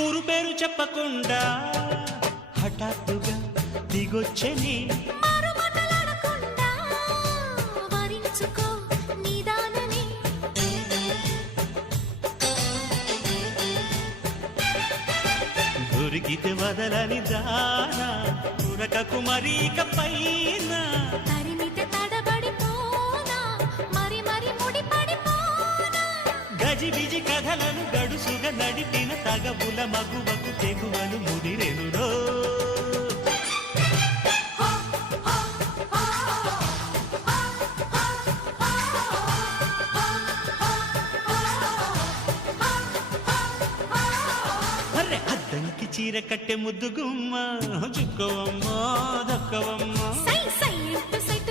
ఊరు పేరు చెప్పకుండా హఠాత్తుగా దిగొచ్చని దొరికితే వదలని దానా ఉరకకు మరీక పైన తరిమితే తడబడిపోనా మరి మరి ముడిపడిపోనా గజిబిజి కథలను గడుసుగా నడిపిన తగవుల మగువకు తెగువలు ముదిరెనురో అద్దంకి చీర కట్టె ముద్దు గుమ్మ చుక్కవమ్మ దక్కవమ్మ సై సై సైట్